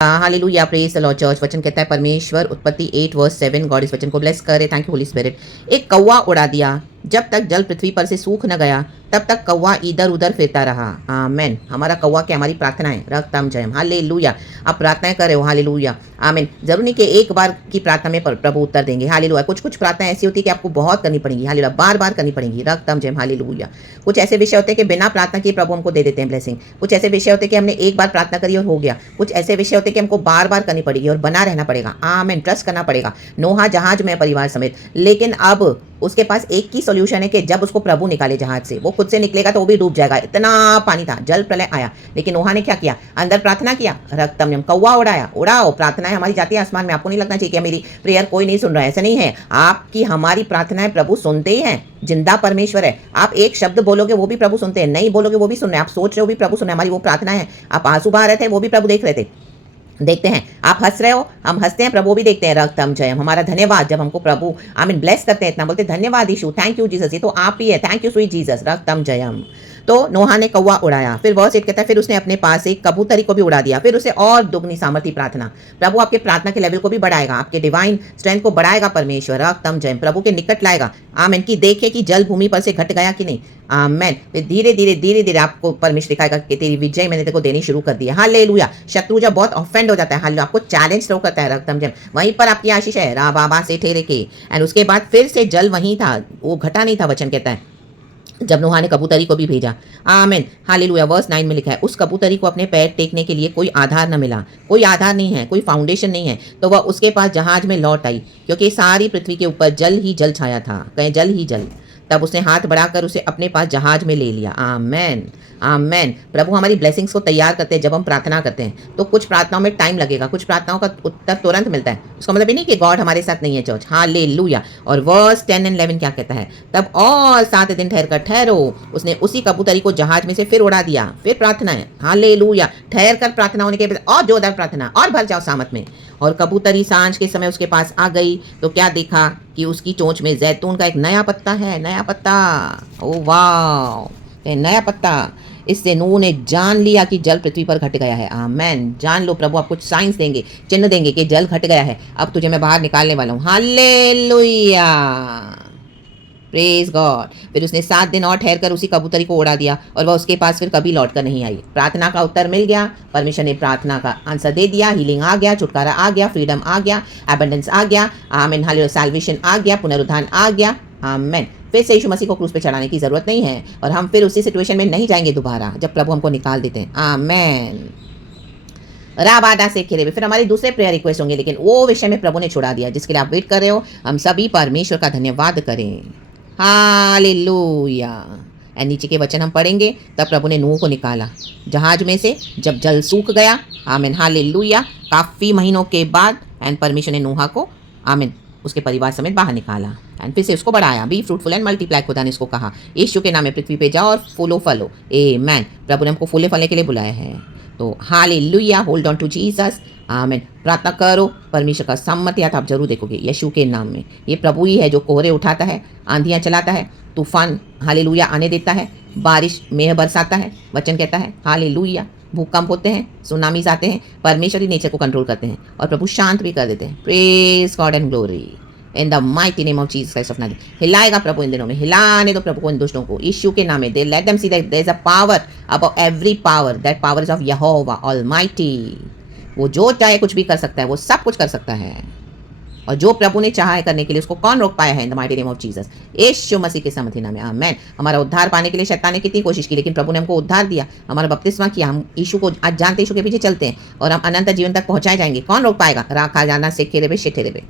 Hallelujah, praise the Lord church. वचन कहता है परमेश्वर उत्पत्ति 8 वर्स 7 गॉड इस वचन को ब्लेस करे। Thank you holy spirit. एक कौवा उड़ा दिया, जब तक जल पृथ्वी पर से सूख न गया तब तक कौवा इधर उधर फिरता रहा। आमेन। हमारा कौवा क्या? हमारी प्रार्थनाएं। रक्तम जयम। हालेलुया। आप प्रार्थनाएं कर रहे हो। हालेलुया। आमीन। जरूर नहीं कि एक बार की प्रार्थना में प्रभु उत्तर देंगे। हालेलुया। कुछ कुछ प्रार्थनाएं ऐसी होती है कि आपको बहुत करनी पड़ेगी। हालेलुया। बार बार करनी पड़ेगी। रक्तम जयम। हालेलुया। कुछ ऐसे विषय होते हैं कि बिना प्रार्थना किए प्रभु हमको दे देते हैं ब्लेसिंग। कुछ ऐसे विषय होते हैं कि हमने एक बार प्रार्थना करी और हो गया। कुछ ऐसे विषय होते हैं कि हमको बार बार करनी पड़ेगी और बना रहना पड़ेगा। आमीन। ट्रस्ट करना पड़ेगा। नोहा जहाज में परिवार समेत, लेकिन अब उसके पास एक ही सॉल्यूशन है कि जब उसको प्रभु निकाले जहाज से, वो खुद से निकलेगा तो वो भी डूब जाएगा। इतना पानी था, जल प्रलय आया, लेकिन नोहा ने क्या किया? अंदर प्रार्थना किया। रक्तम नियम। कौवा उड़ाया। उड़ाओ, प्रार्थनाएं हमारी जाती है आसमान में। आपको नहीं लगना चाहिए कि मेरी प्रेयर कोई नहीं सुन रहा है। ऐसा नहीं है। आपकी हमारी प्रार्थनाएं प्रभु सुनते ही हैं। जिंदा परमेश्वर है। आप एक शब्द बोलोगे वो भी प्रभु सुनते हैं, नहीं बोलोगे वो भी सुन रहे हैं, आप सोच रहे हो भी प्रभु सुन रहे हैं। हमारी वो प्रार्थना है। आप आंसू बहा रहे थे, वो भी प्रभु देख रहे थे। देखते हैं। आप हंस रहे हो, हम हंसते हैं, प्रभु भी देखते हैं। रक्तम जयम। हमारा धन्यवाद जब हमको प्रभु आमीन ब्लेस करते हैं, इतना बोलते हैं धन्यवाद यीशु, थैंक यू जीसस। ये तो आप ही है। Thank you sweet Jesus. रक्तम जयम। तो नोहा ने कौवा उड़ाया। फिर वर्स 8 कहता है फिर उसने अपने पास एक कबूतरी को भी उड़ा दिया। फिर उसे और दुगनी सामर्थी प्रार्थना। प्रभु आपके प्रार्थना के लेवल को भी बढ़ाएगा, आपके डिवाइन स्ट्रेंथ को बढ़ाएगा परमेश्वर। रक्तम जयम। प्रभु के निकट लाएगा। आमीन। की देखे कि जल भूमि पर से घट गया कि नहीं। आमीन। फिर धीरे धीरे धीरे धीरे आपको परमेश्वर दिखाएगा कि तेरी विजय मैंने तेरे को देनी शुरू कर दी है। हालेलुया। शत्रु जब बहुत ऑफेंड हो जाता है, हालेलुया, आपको चैलेंज थ्रो करता है, रक्तम जयम, वहीं पर आपकी आशीष है। रा बाबा से ठेरे के। एंड उसके बाद फिर से जल वहीं था, वो घटा नहीं था। वचन कहता है जब नोहा ने कबूतरी को भी भेजा। आमीन। हालेलुया। वर्स 9 में लिखा है उस कबूतरी को अपने पैर टेकने के लिए कोई आधार न मिला। कोई आधार नहीं है, कोई फाउंडेशन नहीं है, तो वह उसके पास जहाज में लौट आई, क्योंकि सारी पृथ्वी के ऊपर जल ही जल छाया था। कहें जल ही जल। तब उसने हाथ बढ़ाकर उसे अपने पास जहाज में ले लिया। आमेन। आमेन। प्रभु हमारी ब्लेसिंग्स को तैयार करते हैं। जब हम प्रार्थना करते हैं तो कुछ प्रार्थनाओं में टाइम लगेगा, कुछ प्रार्थनाओं का उत्तर तुरंत मिलता है। उसका मतलब ये नहीं कि गॉड हमारे साथ नहीं है चर्च। हालेलुया। और वर्स 10 एंड 11 क्या कहता है? तब और 7 दिन ठहर कर ठहरो, उसने उसी कबूतरी को जहाज में से फिर उड़ा दिया। फिर प्रार्थना है। हालेलुया। ठहर कर प्रार्थना होने के बाद और जोरदार प्रार्थना, और भर जाओ सामत में। और कबूतरी सांझ के समय उसके पास आ गई तो क्या देखा कि उसकी चोंच में जैतून का एक नया पत्ता है। नया पत्ता। ओ वाह, नया पत्ता। इससे नूह ने जान लिया कि जल पृथ्वी पर घट गया है। आमेन। जान लो, प्रभु आपको साइंस देंगे, चिन्ह देंगे कि जल घट गया है, अब तुझे मैं बाहर निकालने वाला हूँ। हालेलुया। Praise God. फिर उसने 7 दिन और ठहर कर उसी कबूतरी को उड़ा दिया और वह उसके पास फिर कभी लौट कर नहीं आई। प्रार्थना का उत्तर मिल गया, परमेश्वर ने प्रार्थना का आंसर दे दिया। हीलिंग आ गया, छुटकारा आ गया, फ्रीडम आ गया, एबंडेंस आ गया। आमीन। हालेलुया। सैल्वेशन आ गया, पुनरुत्थान आ गया। आमीन। फिर से यीशु मसीह को क्रूस पे चढ़ाने की जरूरत नहीं है और हम फिर उसी सिचुएशन में नहीं जाएंगे दोबारा जब प्रभु हमको निकाल देते हैं। आमीन। राबादा से खेले। फिर हमारे दूसरे प्रेयर रिक्वेस्ट होंगे, लेकिन वो विषय में प्रभु ने छुड़ा दिया जिसके लिए आप वेट कर रहे हो। हम सभी परमेश्वर का धन्यवाद करें। हालेलुया। एंड नीचे के वचन हम पढ़ेंगे। तब प्रभु ने नूह को निकाला जहाज में से जब जल सूख गया। आमीन। हालेलुया। काफ़ी महीनों के बाद एंड परमेश्वर ने नूहा को आमीन उसके परिवार समेत बाहर निकाला एंड फिर से उसको बढ़ाया। बी फ्रूटफुल एंड मल्टीप्लाई, खुदा ने इसको कहा यीशु के नाम में पृथ्वी पे जाओ और फूलो फलो। आमीन। प्रभु ने हमको फूले फलने के लिए बुलाया है। तो hallelujah. Hold on to Jesus. आमीन। प्रार्थना करो, परमेश्वर का सम्मति आता आप जरूर देखोगे यीशु के नाम में। ये प्रभु ही है जो कोहरे उठाता है, आंधियाँ चलाता है, तूफान हालेलुया आने देता है, बारिश मेह बरसाता है। वचन कहता है हालेलुया। भूकंप होते हैं, सुनामीज आते हैं, परमेश्वर ही नेचर को कंट्रोल करते हैं और प्रभु शांत भी कर देते हैं। Praise God and glory in the mighty name of Jesus Christ of Nazareth. हिलाएगा प्रभु इन दिनों में, हिलाने दो प्रभु को इन दुष्टों को यीशु के नाम में। They let them see that there is a power above every power, that power is of Jehovah almighty. वो जो चाहे कुछ भी कर सकता है, वो सब कुछ कर सकता है और जो प्रभु ने चाहा है करने के लिए उसको कौन रोक पाया है? In the mighty name of Jesus, यीशु मसीह के सामर्थ्य नाम में। आमेन। हमारा उद्धार पाने के लिए शैतान ने कितनी कोशिश की, लेकिन प्रभु ने हमको उद्धार दिया, हमारा बपतिस्मा किया। हम यीशु को आज जानते, यीशु के पीछे चलते हैं और हम अनंत जीवन तक पहुंचाए जाएंगे। कौन रोक पाएगा? राखा जाना से खेरे बे शेठेरे बे।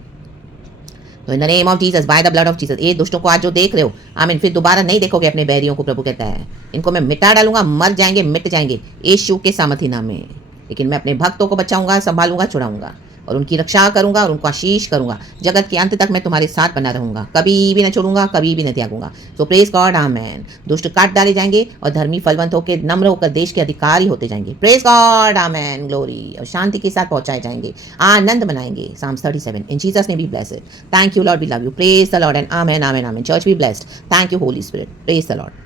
तो in the name of Jesus, by the blood of Jesus, ये दुष्टों को आज जो देख रहे हो आमीन, फिर दोबारा नहीं देखोगे अपने बैरियों को। प्रभु कहता है इनको मैं मिटा डालूंगा, मर जाएंगे, मिट जाएंगे यीशु के सामर्थ्य नाम में। लेकिन मैं अपने भक्तों को बचाऊंगा, संभालूंगा, छुड़ाऊंगा और उनकी रक्षा करूंगा और उनको आशीष करूंगा। जगत के अंत तक मैं तुम्हारे साथ बना रहूंगा, कभी भी न छोड़ूंगा, कभी भी न त्यागूंगा। सो प्रेज गॉड। आमेन। दुष्ट काट डाले जाएंगे और धर्मी फलवंत होकर नम्र होकर देश के अधिकारी होते जाएंगे। Praise God. आमेन। ग्लोरी। और शांति के साथ पहुंचाए जाएंगे, आनंद मनाएंगे। Psalms 37 इन जीसस ने be blessed. Thank you lord, we love you. Praise the lord and amen. Amen. Amen. Church be blessed. Thank you holy spirit. Praise the Lord.